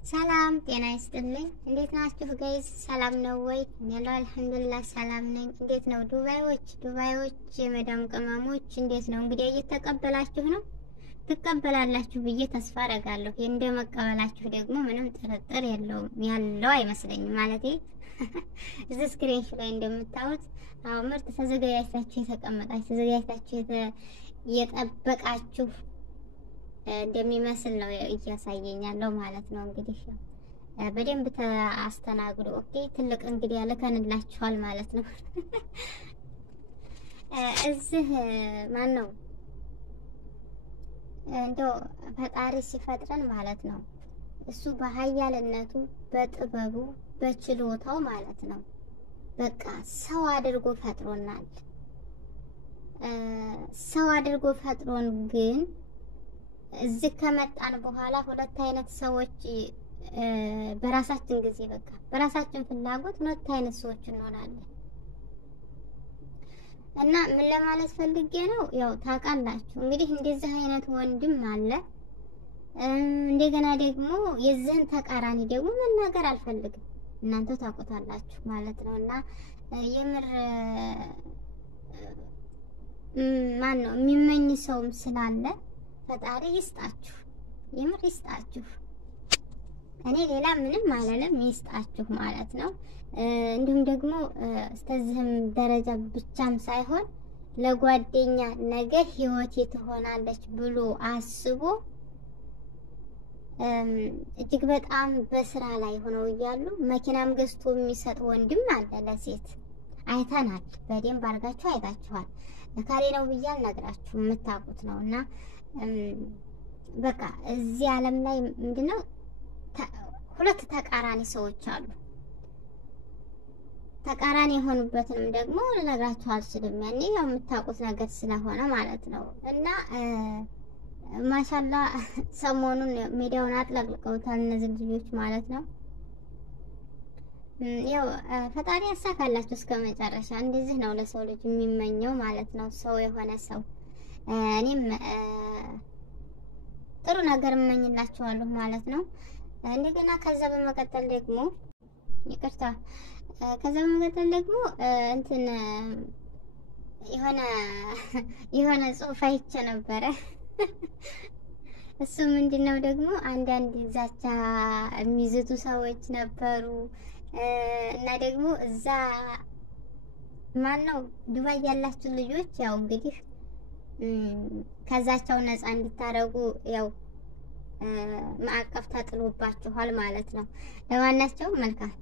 ሰላም ጤና ይስጥልኝ። እንዴት ናችሁ ጋይስ? ሰላም ነው ወይ? ያለው አልሐምዱሊላህ ሰላም ነኝ። እንዴት ነው ዱባዮች የመዳም ቅመሞች እንዴት ነው? እንግዲህ እየተቀበላችሁ ነው፣ ትቀበላላችሁ ብዬ ተስፋ አደርጋለሁ። እንደ መቀበላችሁ ደግሞ ምንም ጥርጥር ያለው አይመስለኝም። ማለቴ እዚህ ስክሪንሽ ላይ እንደምታዩት ምርጥ ተዘጋጅታችሁ የተቀመጣችሁ ተዘጋጅታችሁ የጠበቃችሁ እንደሚመስል ነው እያሳየኛለሁ ማለት ነው። እንግዲህ በደንብ አስተናግዱ። ኦኬ ትልቅ እንግዲህ ያለከንላችኋል ማለት ነው። እዚህ ማን ነው እንደው ፈጣሪ ሲፈጥረን ማለት ነው እሱ በኃያልነቱ በጥበቡ በችሎታው ማለት ነው በቃ ሰው አድርጎ ፈጥሮናል። ሰው አድርጎ ፈጥሮን ግን እዚህ ከመጣን በኋላ ሁለት አይነት ሰዎች በራሳችን ጊዜ በቃ በራሳችን ፍላጎት ሁለት አይነት ሰዎች እንሆናለን። እና ምን ለማለት ፈልጌ ነው ያው ታውቃላችሁ እንግዲህ እንደዚህ አይነት ወንድም አለ። እንደገና ደግሞ የዚህን ተቃራኒ ደግሞ መናገር አልፈልግም፣ እናንተ ታውቁታላችሁ ማለት ነው። እና የምር ማን ነው የሚመኝ ሰውም ስላለ ፈጣሪ ይስጣችሁ፣ የምር ይስጣችሁ። እኔ ሌላ ምንም አላለም፣ ይስጣችሁ ማለት ነው። እንዲሁም ደግሞ እስከዚህም ደረጃ ብቻም ሳይሆን ለጓደኛ ነገ ህይወቴ ትሆናለች ብሎ አስቦ እጅግ በጣም በስራ ላይ ሆነው እያሉ መኪናም ገዝቶ የሚሰጥ ወንድም አለ ለሴት። አይተናል፣ በደንብ አድርጋችሁ አይታችኋል። ለካሬ ነው ብዬ አልነግራችሁ የምታውቁት ነው። እና በቃ እዚህ ዓለም ላይ ምንድነው ሁለት ተቃራኒ ሰዎች አሉ። ተቃራኒ የሆኑበትንም ደግሞ ልነግራችሁ አልችልም፣ ያኔ ያው የምታውቁት ነገር ስለሆነ ማለት ነው። እና ማሻላ ሰሞኑን ሚዲያውን አጥለቅልቀውታል እነዚህ ልጆች ማለት ነው። ያው ፈጣሪ ያሳካላችሁ እስከ መጨረሻ። እንደዚህ ነው ለሰው ልጅ የሚመኘው ማለት ነው፣ ሰው የሆነ ሰው። እኔም ጥሩ ነገር እመኝላችኋለሁ ማለት ነው። እንደገና ከዛ በመቀጠል ደግሞ ይቅርታ፣ ከዛ በመቀጠል ደግሞ እንትን የሆነ ጽሑፍ አይቼ ነበረ። እሱ ምንድነው ደግሞ አንዳንድ ዛቻ የሚዝቱ ሰዎች ነበሩ እና ደግሞ እዛ ማን ነው ዱባይ ያላችሁ ልጆች ያው እንግዲህ ከዛቸው ነፃ እንድታረጉ ያው ማዕቀፍ ተጥሎባችኋል ማለት ነው። ለማናቸው መልካም